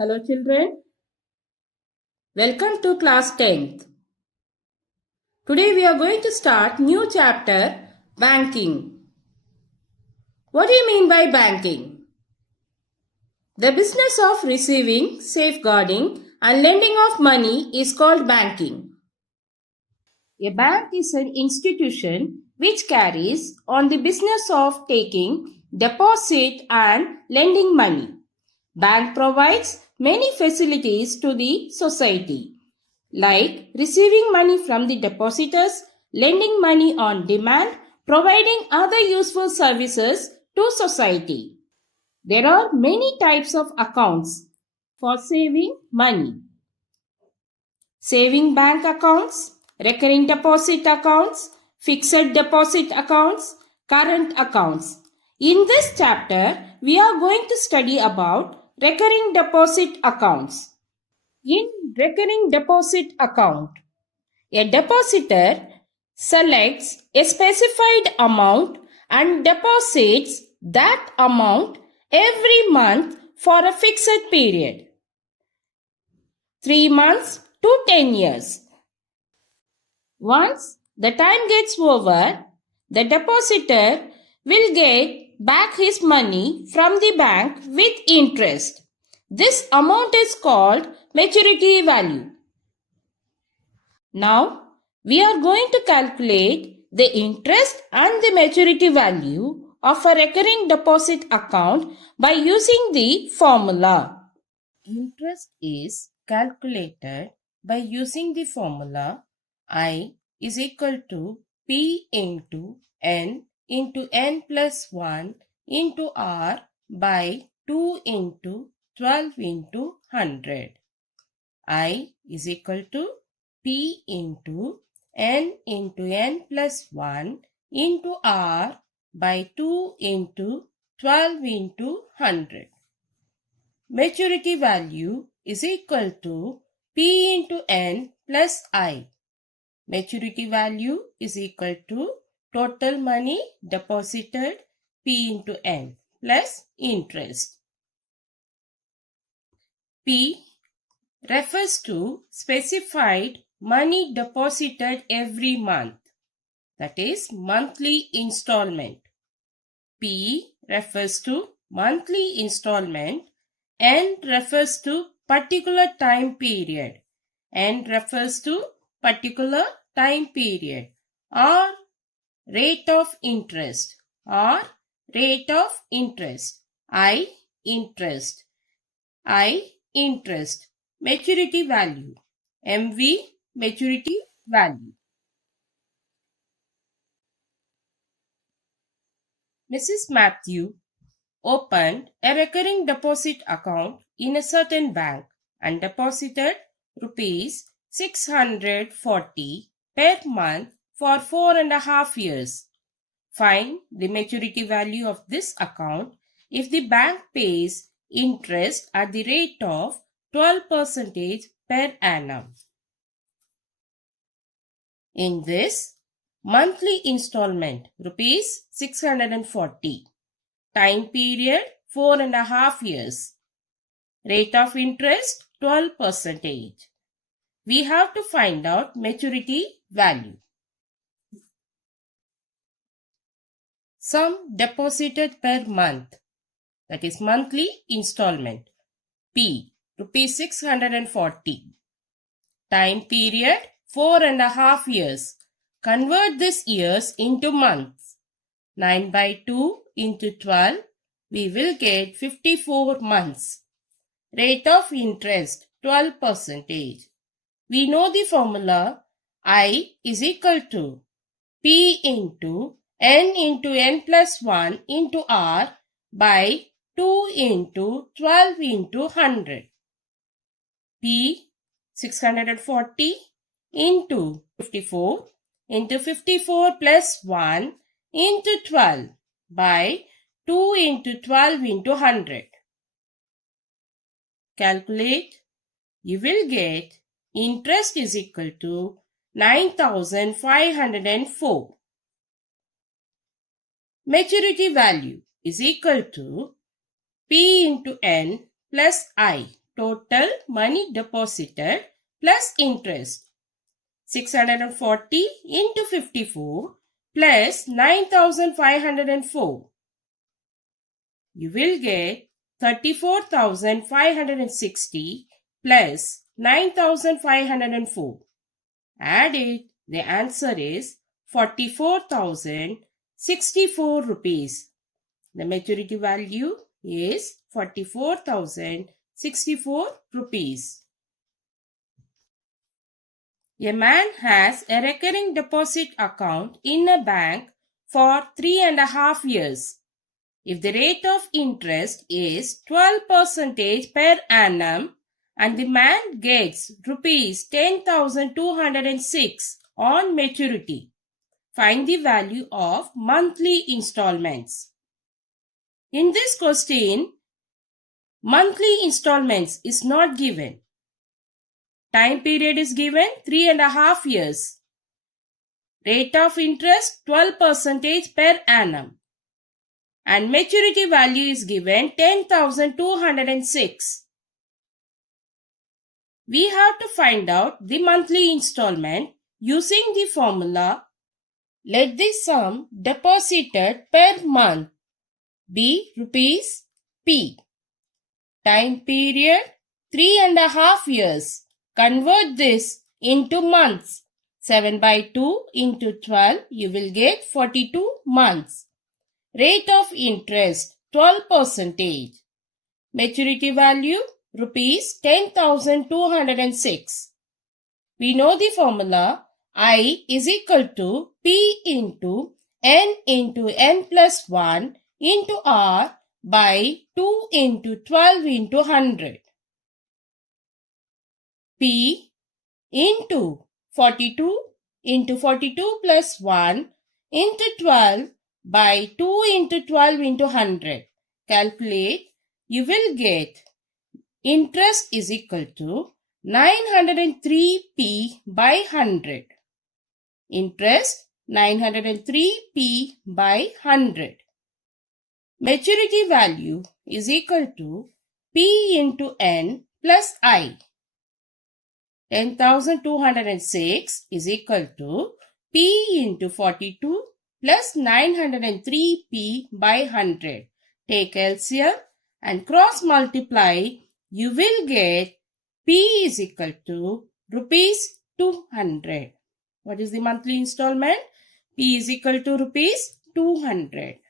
Hello children, welcome to class 10th. Today we are going to start new chapter, banking. What do you mean by banking? The business of receiving, safeguarding and lending of money is called banking. A bank is an institution which carries on the business of taking deposit and lending money. Bank provides many facilities to the society, like receiving money from the depositors, lending money on demand, providing other useful services to society. There are many types of accounts for saving money. Saving bank accounts, recurring deposit accounts, fixed deposit accounts, current accounts. In this chapter, we are going to study about recurring deposit accounts. In recurring deposit account, a depositor selects a specified amount and deposits that amount every month for a fixed period, 3 months to 10 years. Once the time gets over, the depositor will get back his money from the bank with interest. This amount is called maturity value. Now, we are going to calculate the interest and the maturity value of a recurring deposit account by using the formula. Interest is calculated by using the formula I is equal to P into N plus 1 into R by 2 into 12 into 100. I is equal to P into N plus 1 into R by 2 into 12 into 100. Maturity value is equal to P into N plus I. Maturity value is equal to total money deposited P into N plus interest. P refers to specified money deposited every month, that is monthly installment. P refers to monthly installment. N refers to particular time period. N refers to particular time period. R rate of interest. R rate of interest. I interest. I interest. Maturity value. MV maturity value. Mrs. Matthew opened a recurring deposit account in a certain bank and deposited rupees 640 per month for 4.5 years. Find the maturity value of this account if the bank pays interest at the rate of 12% per annum. In this, monthly installment rupees 640. Time period 4.5 years. Rate of interest 12%. We have to find out maturity value. Sum deposited per month, that is monthly installment. P rupees 640. Time period 4.5 years. Convert this years into months. 9 by 2 into 12, we will get 54 months. Rate of interest 12%. We know the formula I is equal to P into N plus 1 into R by 2 into 12 into 100. P 640 into 54 plus 1 into 12 by 2 into 12 into 100. Calculate. You will get interest is equal to 9,504. Maturity value is equal to P into N plus I. total money deposited plus interest. 640 into 54 plus 9,504. You will get 34,560 plus 9,504. Add it. The answer is 44,064 rupees. The maturity value is 44,064 rupees. A man has a recurring deposit account in a bank for 3.5 years. If the rate of interest is 12% per annum and the man gets rupees 10,206 on maturity, find the value of monthly installments. In this question, monthly installments is not given. Time period is given 3.5 years. Rate of interest 12% per annum. And maturity value is given 10,206. We have to find out the monthly installment using the formula. Let the sum deposited per month be rupees P. Time period 3.5 years. Convert this into months. 7 by 2 into 12, you will get 42 months. Rate of interest 12%. Maturity value rupees 10,206. We know the formula. I is equal to P into n plus 1 into R by 2 into 12 into 100. P into 42 plus 1 into 12 by 2 into 12 into 100. Calculate. You will get interest is equal to 903p by 100. Interest 903p by 100. Maturity value is equal to P into N plus I. 10,206 is equal to P into 42 plus 903p by 100. Take LCM and cross multiply. You will get P is equal to rupees 200. What is the monthly installment? P is equal to rupees 200.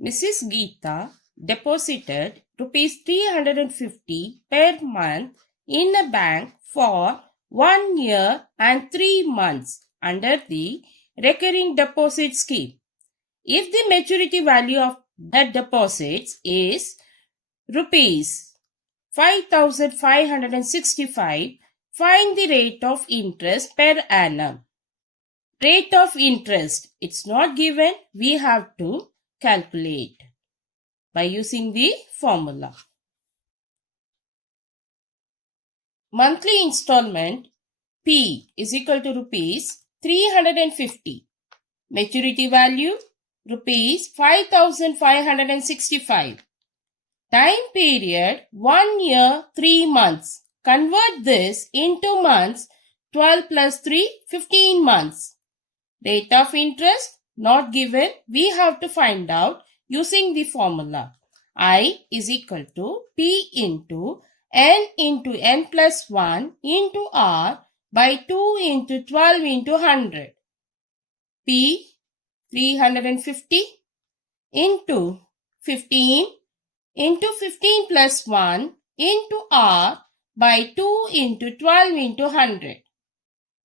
Mrs. Geeta deposited rupees 350 per month in a bank for 1 year and 3 months under the recurring deposit scheme. If the maturity value of that deposits is rupees 5,565, find the rate of interest per annum. Rate of interest, it's not given, we have to calculate by using the formula. Monthly installment P is equal to rupees 350. Maturity value rupees 5,565. Time period 1 year 3 months. Convert this into months. 12 plus 3, 15 months. Rate of interest not given. We have to find out using the formula. I is equal to P into n plus 1 into R by 2 into 12 into 100. P 350 into 15 into 15 plus 1 into R by 2 into 12 into 100.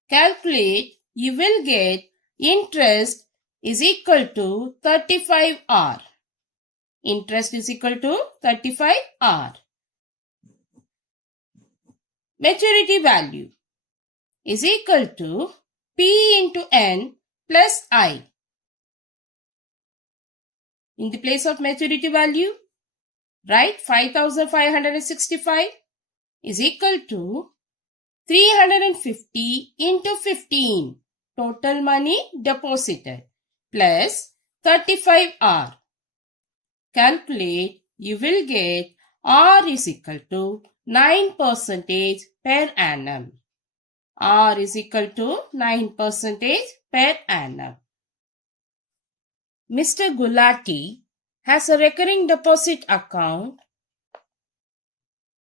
Calculate. You will get interest is equal to 35R. Interest is equal to 35R. Maturity value is equal to P into N plus I. In the place of maturity value, write 5,565 is equal to 350 into 15 total money deposited plus 35R. calculate, you will get R is equal to 9% per annum. R is equal to 9% per annum. Mr. Gulati has a recurring deposit account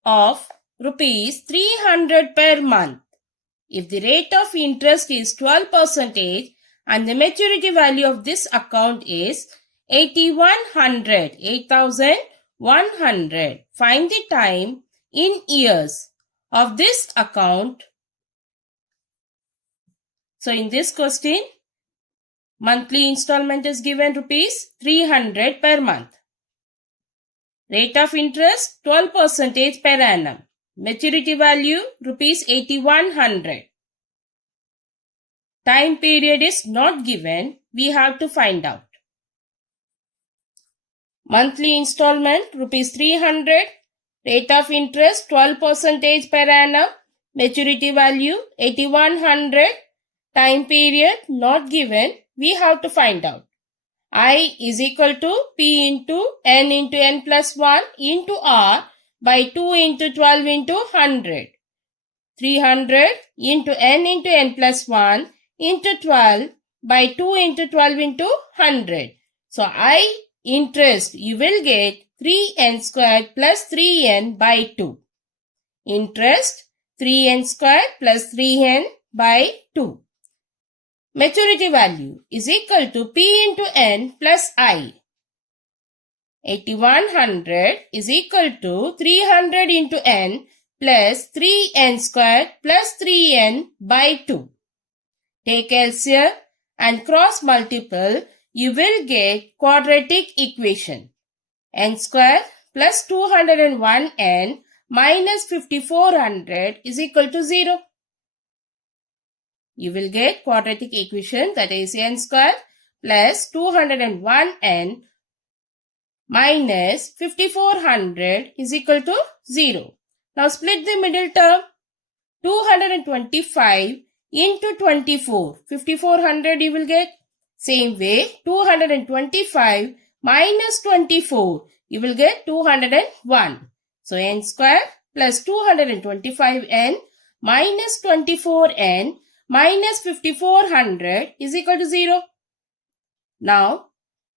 of rupees 300 per month. If the rate of interest is 12% and the maturity value of this account is 8,100, find the time in years of this account. So in this question, monthly installment is given rupees 300 per month. Rate of interest 12% per annum. Maturity value rupees 8,100. Time period is not given. We have to find out. Monthly installment rupees 300. Rate of interest 12% per annum. Maturity value 8,100. Time period not given. We have to find out. I is equal to P into n plus 1 into R by 2 into 12 into 100. 300 into n plus 1 into 12 by 2 into 12 into 100. So I interest, you will get 3n squared plus 3n by 2. Interest 3n squared plus 3n by 2. Maturity value is equal to P into n plus I. 8,100 is equal to 300 into n plus 3n squared plus 3n by 2. Take LCM and cross multiple, you will get quadratic equation. N squared plus 201n minus 5400 is equal to 0. You will get quadratic equation, that is n squared plus 201n minus 5400 is equal to 0. Now split the middle term. 225 into 24. 5400 you will get. Same way 225 minus 24. You will get 201. So n squared plus 225n minus 24n minus 5400 is equal to 0. Now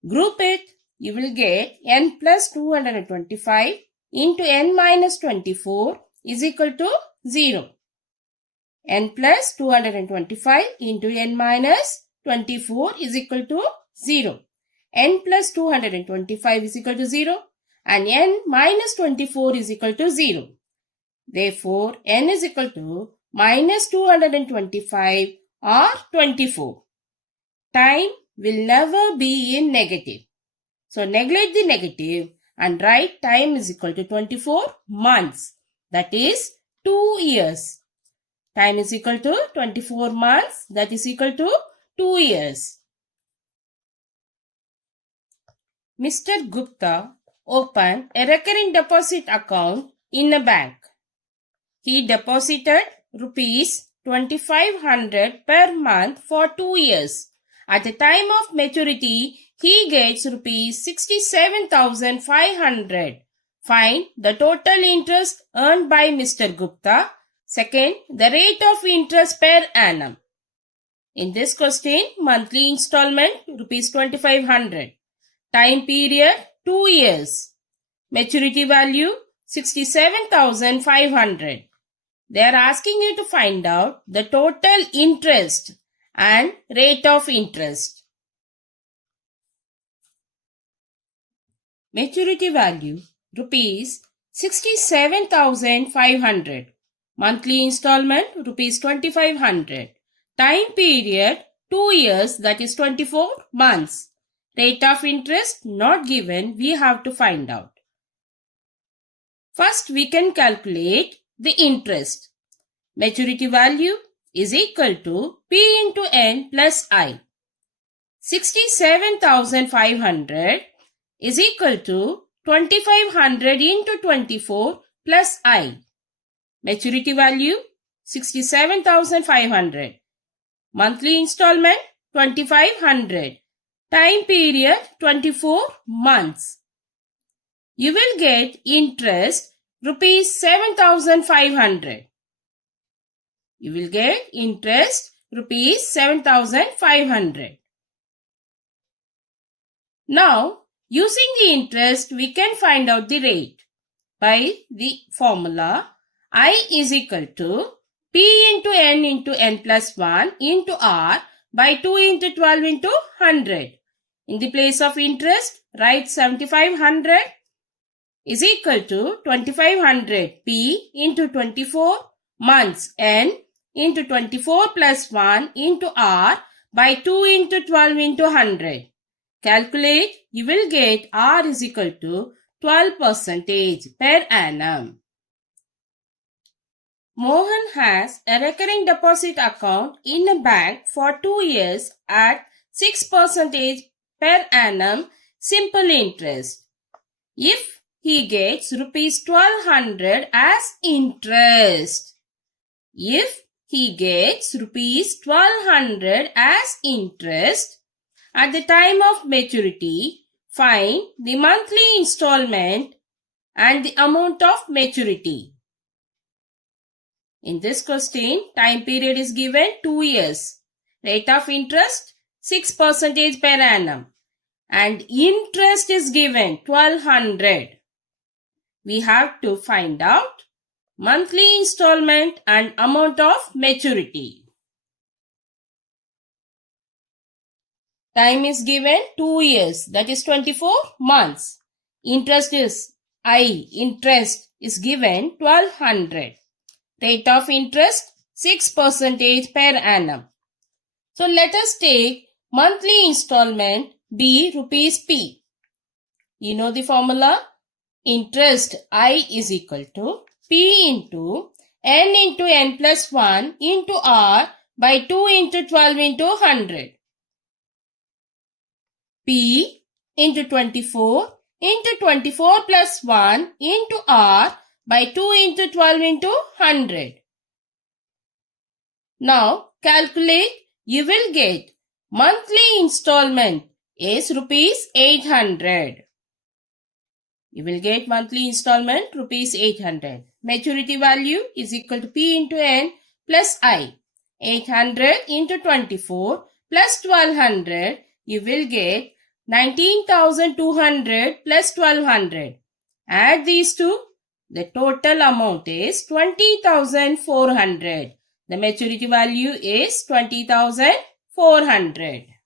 group it. You will get n plus 225 into n minus 24 is equal to 0. N plus 225 into n minus 24 is equal to 0. N plus 225 is equal to 0 and n minus 24 is equal to 0. Therefore, n is equal to minus 225 or 24. Time will never be in negative. So, neglect the negative and write time is equal to 24 months. That is 2 years. Time is equal to 24 months. That is equal to 2 years. Mr. Gupta opened a recurring deposit account in a bank. He deposited rupees 2,500 per month for 2 years. At the time of maturity, he gets rupees 67,500. Find the total interest earned by Mr. Gupta. Second, the rate of interest per annum. In this question, monthly installment rupees 2,500. Time period 2 years. Maturity value 67,500. They are asking you to find out the total interest and rate of interest. Maturity value rupees 67,500. Monthly installment rupees 2,500. Time period 2 years, that is 24 months. Rate of interest not given, we have to find out. First we can calculate the interest. Maturity value is equal to P into N plus I. 67,500 is equal to 2,500 into 24 plus I. Maturity value 67,500. Monthly installment 2,500. Time period 24 months. you will get interest rupees 7,500. You will get interest rupees 7,500. Now, using the interest, we can find out the rate by the formula I is equal to P into n plus 1 into R by 2 into 12 into 100. In the place of interest, write 7,500 is equal to 2,500 P into 24 months n into 24 plus 1 into R by 2 into 12 into 100. Calculate, you will get R is equal to 12% per annum. Mohan has a recurring deposit account in a bank for 2 years at 6% per annum simple interest. If he gets rupees 1,200 as interest. If he gets rupees 1,200 as interest, at the time of maturity, find the monthly installment and the amount of maturity. In this question, time period is given 2 years. Rate of interest 6% per annum. And interest is given 1,200. We have to find out monthly installment and amount of maturity. Time is given 2 years, that is 24 months. Interest is interest is given 1,200. Rate of interest 6% per annum. So let us take monthly installment be rupees P. You know the formula? Interest I is equal to P into n plus 1 into R by 2 into 12 into 100. P into 24 into 24 plus 1 into R by 2 into 12 into 100. Now calculate, you will get monthly installment is rupees 800. You will get monthly installment rupees 800. Maturity value is equal to P into N plus I. 800 into 24 plus 1,200, you will get 19,200 plus 1,200. Add these two. The total amount is 20,400. The maturity value is 20,400.